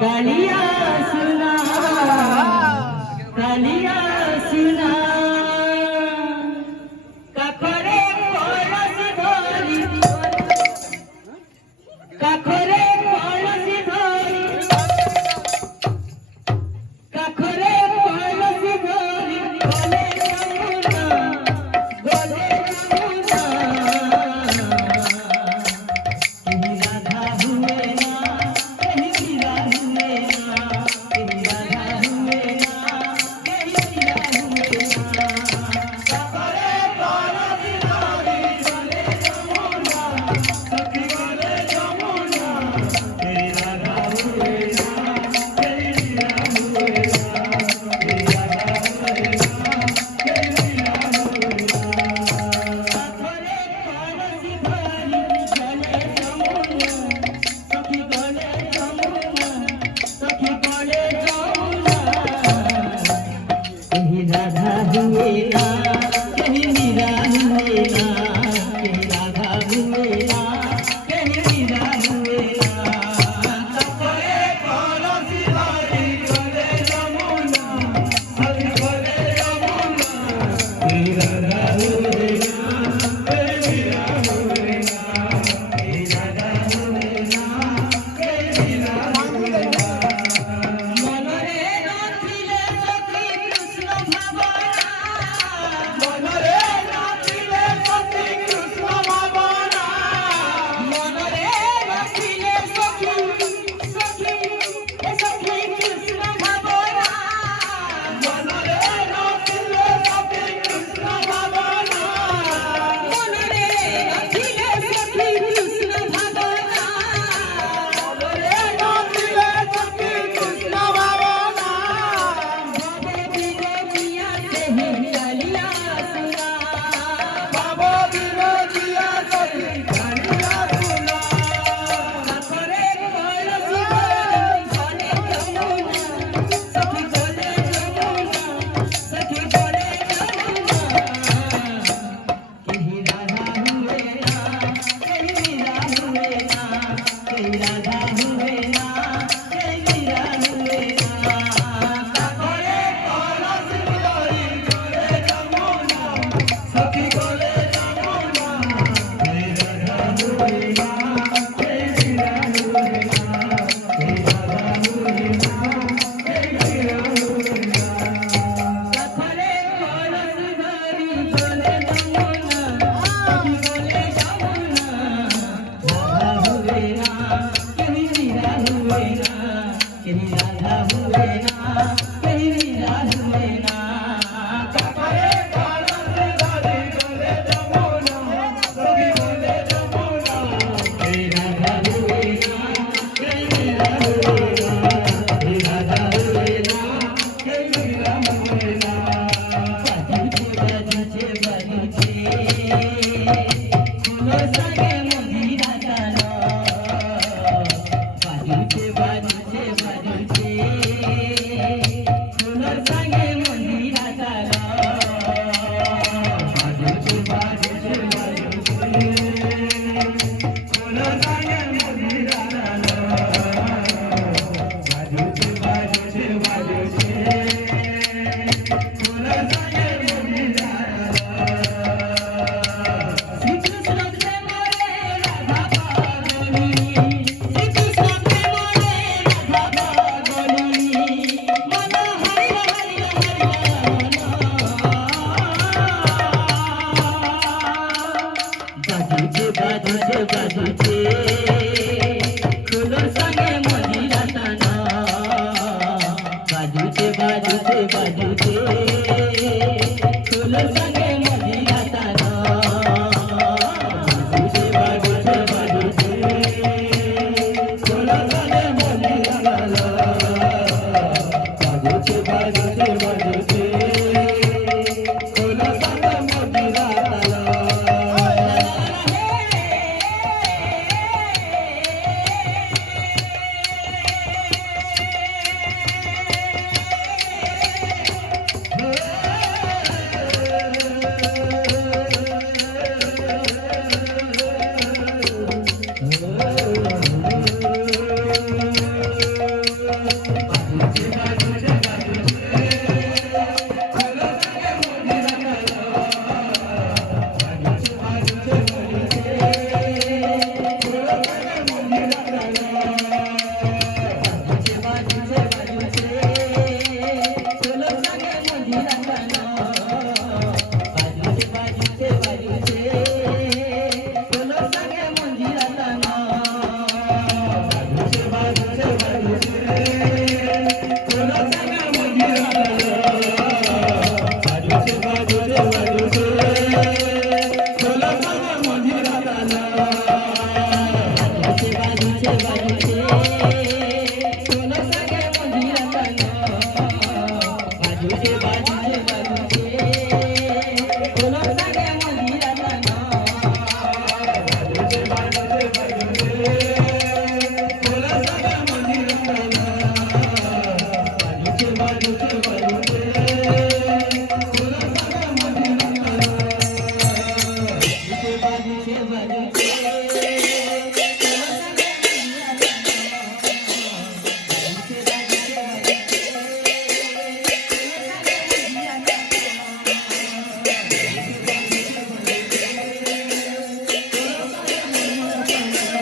कालिया सुना कालिया सुना काखरे पड़ोसी धरी काखरे पड़ोसी धरी काखरे पड़ोसी धरी गले यमुना गले यमुना कहीं राधा हुए ना कहीं मीरा हुए ना कहीं राधा हुए ना कहीं मीरा हुए ना काखरे पड़ोसी धरी गले यमुना सखी गले यमुना कहीं राधा हुए ना कहीं मीरा हुए ना कहीं राधा हुए ना कहीं मीरा हुए ना काखरे पड़ोसी धरी गले यमुना सखी गले यमुना सखी गले यमुना कहीं राधा हुए ना कहीं मीरा हुए ना कहीं राधा हुए ना कहीं मीरा हुए ना काखरे पड़ोसी धरी गले यमुना सखी गले यमुना कहीं राधा हुए ना कहीं मीरा हुए ना कहीं राधा हुए ना कहीं मीरा हुए ना मनरे नाचिले सखी कृष्ण भावना मनरे नाचिले सखी कृष्ण भावना मनरे नाचिले सखी सखी सखी कृष्ण भावना मनरे नाचिले सखी कृष्ण भावना मनरे नाचिले सखी कृष्ण भावना मनरे नाचिले सखी कृष्ण भावना बाबा बिना दिया से कालिया सुना काखरे पड़ोसी धरी गले यमुना सखी गले यमुना सखी गले यमुना कहीं राधा हुए ना कहीं मीरा हुए ना कहीं राधा हुए ना कहीं मीरा हुए ना काखरे पड़ोसी धरी गले यमुना सखी गले यमुना कहीं राधा हुए ना कहीं मीरा हुए ना कहीं राधा हुए ना कहीं मीरा हुए ना काखरे पड़ोसी धरी गले यमुना सखी गले यमुना राधा हुए ना कहीं मीरा हुए ना कहीं राधा हुए ना कहीं मीरा हुए ना काखरे पड़ोसी धरी गले यमुना सखी गले यमुना कहीं राधा हुए ना कहीं मीरा हुए ना कहीं राधा हुए ना कहीं मीरा हुए ना बाजूचे फुलो संगे मंदिरा जानो बाजूचे फुलो संगे मंदिरा जानो बाजूचे फुलो संगे मंदिरा जानो बाजूचे फुलो संगे मंदिरा श्री कृष्ण प्रेम रे राधा पागली श्री कृष्ण प्रेम रे राधा पागली मन हरि हरि बाजूचे फुलो संगे मंदिरा जानो बाजूचे फुलो संगे मंदिरा जानो बाजूचे फुलो संगे मंदिरा जानो बाजूचे फुलो संगे मंदिरा जानो রে